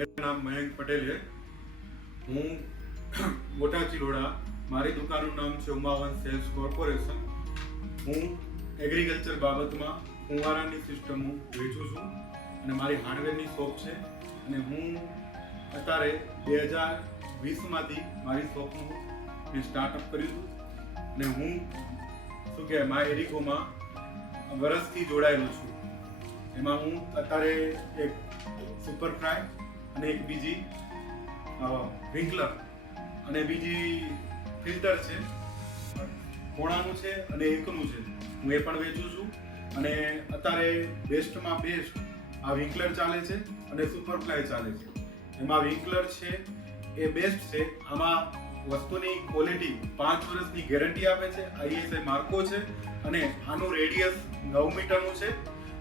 मेरा नाम मयंक पटेल है। हूँ मोटा चिलोड़ा। मारी दुकानનું નામ છે ઉમાવન સેલ્સ કોર્પોરેશન। હું એગ્રીકલ્ચર બાબતમાં ફુવારાની સિસ્ટમ વેચું છું અને મારી હાર્ડવેરની શોપ છે અને હું અત્યારે 2020માંથી મારી શોપનું મેં સ્ટાર્ટઅપ કર્યું હતું અને હું શું કહેવાય મા એરિકોમાં વર્ષથી જોડાયેલો છું। એમાં હું અત્યારે એક સુપર ફ્રાય અને એક બીજી વિંકલર અને બીજી ફિલ્ટર છે પોણાનું છે અને એકનું છે, હું એ પણ વેચું છું। અને અત્યારે બેસ્ટમાં બેસ્ટ આ વિંકલર ચાલે છે અને સુપર ફ્લાય ચાલે છે। એમાં વિંકલર છે એ બેસ્ટ છે। આમાં વસ્તુની ક્વોલિટી 5 વર્ષની ગેરંટી આપે છે, ISI માર્કો છે અને આનું રેડિયસ 9 મીટરનું છે।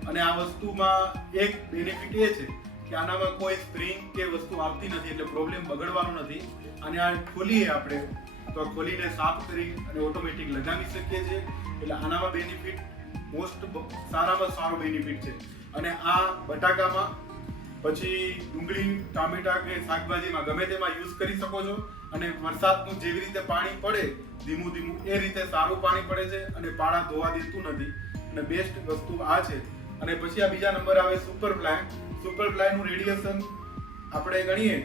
અને આ વસ્તુમાં એક બેનિફિટ એ છે કે આનામાં કોઈ સ્પ્રિંગ કે વસ્તુ આવતી નથી એટલે પ્રોબ્લેમ બગડવાનો નથી। અને આ ખોલીએ આપણે તો ખોલીને સાફ કરી અને ઓટોમેટિક લગાવી શકીએ છીએ એટલે આનામાં બેનિફિટ મોસ્ટ સારામાં સારો બેનિફિટ છે। અને આ બટાકામાં પછી ડુંગળી ટામેટા કે શાકભાજીમાં ગમે તેમાં યુઝ કરી શકો છો। અને વરસાદનું જેવી રીતે પાણી પડે ધીમું ધીમું એ રીતે સારું પાણી પડે છે અને પાળા ધોવા દેતું નથી અને બેસ્ટ વસ્તુ આ છે। અને પછી આ બીજા નંબર આવે સુપર ફ્લાય। સુપર ફ્લાયનું રેડિયેશન આપણે ગણીએ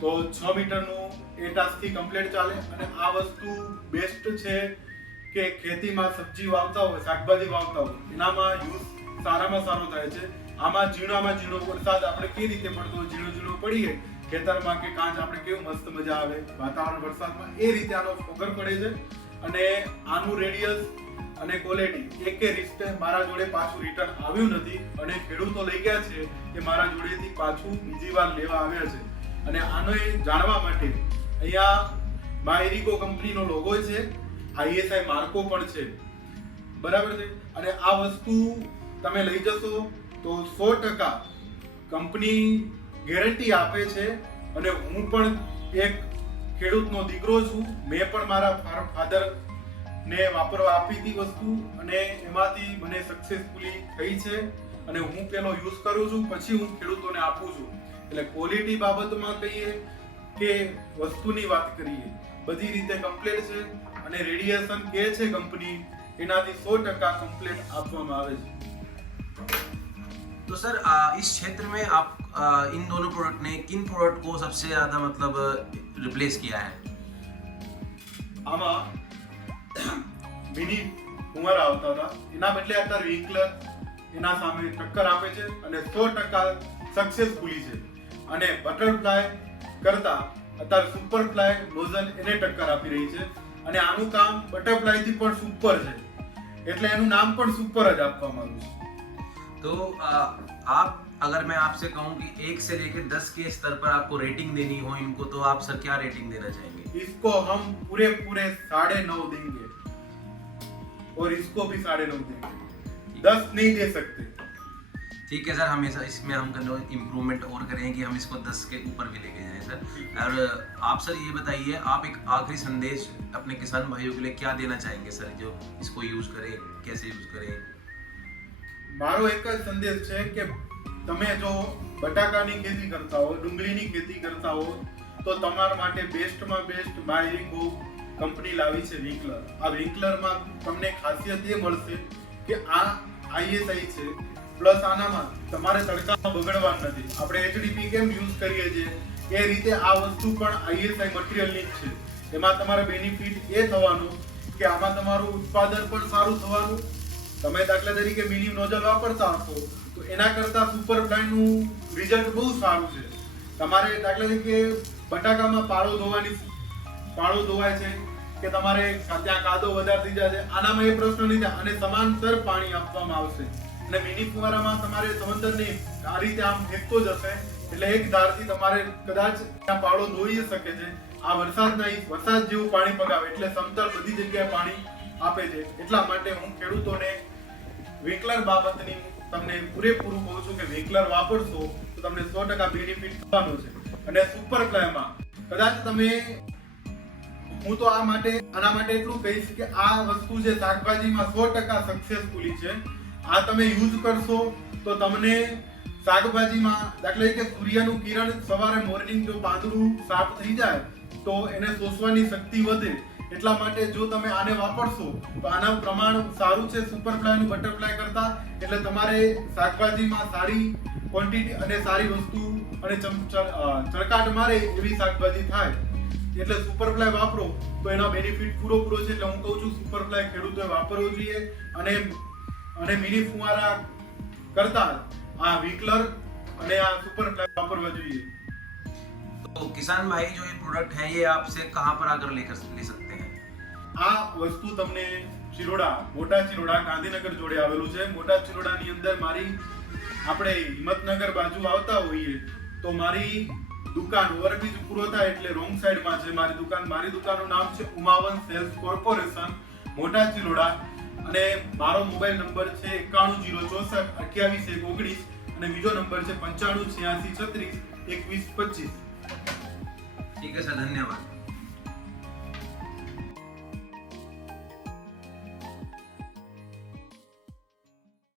તો 6 મીટરનું એ ટાસ્કથી કમ્પ્લીટ ચાલે। અને આ વસ્તુ બેસ્ટ છે કે ખેતીમાં સબ્જી વાવતા હોય, શાકભાજી વાવતા હોય એનામાં યુઝ સારામાં સારો થાય છે। આમાં ઝીણો વરસાદ આપણે કેવી રીતે પડતો હોય, ઝીણો પડીએ ખેતરમાં કે કાંચ આપણે કેવું મસ્ત મજા આવે વાતાવરણ વરસાદમાં એ રીતે આનો ફોગર પડે છે। અને આનું રેડિયસ અને ક્વોલિટી એકે રીતે મારા જોડે પાછું રિટર્ન આવ્યું નથી અને ખેડૂતો લઈ ગયા છે કે મારા જોડેથી પાછું બીજી વાર લેવા આવ્યા છે। અને આનો જાણવા માટે અહીંયા મા એરિકો કંપનીનો લોગો છે, ISI માર્કો પણ છે, બરાબર છે। અને આ વસ્તુ તમે લઈ જશો તો 100% કંપની ગેરંટી આપે છે। અને હું પણ એક ખેડૂતનો દીકરો છું, મેં પણ મારા ફાધર ને વાપરવા આપી હતી વસ્તુ અને એમાંથી મને સક્સેસફુલી થઈ છે અને હું પેલો યુઝ કરું છું પછી હું ખેડૂતોને આપું છું। એટલે ક્વોલિટી બાબતમાં કહીએ કે વસ્તુની વાત કરીએ બધી રીતે કમ્પ્લીટ છે અને રેડિયેશન કે છે કંપની એનાથી 100% કમ્પ્લીટ આપવામાં આવે છે। तो सर इस क्षेत्र में आप इन दोनों प्रोडक्ट ने किन प्रोडक्ट को सबसे ज्यादा मतलब रिप्लेस किया है? આમાં મિની ફુવારા આવતા હતા એના બદલે અત્યારે વિંકલર એના સામે ટક્કર આપે છે અને 100% સક્સેસફુલી છે। અને બટરફ્લાય કરતા અત્યારે સુપર ફ્લાય નોઝલ એને ટક્કર આપી રહી છે અને આનું કામ બટરફ્લાય થી પણ સુપર છે એટલે એનું નામ પણ સુપર જ આપવામાં આવ્યું છે। तो आप अगर मैं आपसे कहूं कि 1 से लेकर 10 के स्तर पर आपको रेटिंग देनी हो इनको तो आप सर क्या रेटिंग देना चाहेंगे? इसको हम पूरे 9.5 देंगे और इसको भी 9.5 देंगे, 10 नहीं दे सकते। ठीक है सर, हम इसमें हम इम्प्रूवमेंट और करें कि हम इसको 10 के ऊपर भी लेके जाएं सर। और आप सर ये बताइए, आप एक आखिरी संदेश अपने किसान भाइयों के लिए क्या देना चाहेंगे सर जो इसको यूज करें, कैसे यूज करें? મારો એક જ સંદેશ છે કે તમે જો બટાકાની ખેતી કરતા હો, ડુંગળીની ખેતી કરતા હો તો તમારા માટે બેસ્ટમાં બેસ્ટ મા એરિકો કંપની લાવી છે વિંકલર। આ વિંકલરમાં તમને ખાસિયત એ મળશે કે આ ISI છે પ્લસ આનામાં તમારે તડકામાં બગડવાનું નથી। આપણે HDP કેમ યુઝ કરીએ છીએ એ રીતે આ વસ્તુ પણ ISI મટીરિયલની જ છે। એમાં તમારે બેનિફિટ એ થવાનું કે આમાં તમારું ઉત્પાદન પણ સારું થવાનું। તમે દાખલા તરીકે મિની નોઝલ વાપરતા હશો તો એના કરતા સુપર ફ્લાયનું રિઝલ્ટ બહુ સારું છે। તમારે દાખલા તરીકે બટાકામાં પાળો ધોવાય છે કે તમારે ત્યાં કાદો વધારે થઈ જાય છે, આનામાં એ પ્રશ્ન નહીં થાય અને સમાંતર પાણી આપવામાં આવશે। અને મિની ફુવારામાં તમારે સમંદર નહીં આ રીતે આમ ફેંકતો જશે એટલે એક ધારથી તમારે કદાચ ત્યાં પાળો ધોઈ શકે છે। આ વરસાદ જેવું પાણી પગાવે એટલે સમતલ બધી જગ્યાએ પાણી આપે છે। એટલા માટે હું ખેડૂતોને વિંકલર બાબતની તમને પૂરેપૂરું કહું છું કે વિંકલર વાપરશો તો તમને 100% બેનિફિટ થવાનો છે। અને સુપર ફ્લાયમાં કદાચ તમે હું તો આના માટે એટલું કહીશ કે આ વસ્તુ જે શાકભાજીમાં 100% સક્સેસફુલી છે। આ તમે યુઝ કરશો તો તમને શાકભાજીમાં દાખલા તરીકે સૂર્યનું કિરણ સવારે મોર્નિંગ જો પાંદડું સાફ થઈ જાય તો એને શોષવાની શક્તિ વધે. એટલા માટે જો તમે આને વાપરશો તો આના પ્રમાણ સારું છે સુપરફ્લાયનું બટરફ્લાય કરતા. એટલે તમારે શાકભાજીમાં સારી ક્વોન્ટિટી અને સારી વસ્તુ અને ચળકાટ મારે એવી શાકભાજી થાય. એટલે સુપરફ્લાય વાપરો તો એના બેનિફિટ પૂરો છે. એટલે હું કહું છું સુપરફ્લાય ખેડૂતોએ વાપરવો જોઈએ અને મિની ફુવારા કરતા આ વિકલર અને આ સુપરફ્લાય વાપરવા જોઈએ. तो किसान भाई जो ये प्रोडक्ट है ये आपसे कहाँ पर आकर ले सकते हैं? આ વસ્તુ તમને મોટા ચિલોડા ગાંધીનગર જોડે આવેલું છે. મોટા ચિલોડાની અંદર આપણે હિંમતનગર બાજુ આવતા હોઈએ તો મારી દુકાન ઓવરબ્રિજ પૂરો થાય એટલે રોંગ સાઈડમાં છે મારી દુકાન. મારી દુકાનનું નામ છે ઉમાવન સેલ્સ કોર્પોરેશન, મોટા ચિલોડા. અને મારો મોબાઈલ નંબર છે 9104628119 અને બીજો નંબર છે 9586362125. ठीक है सर, धन्यवाद.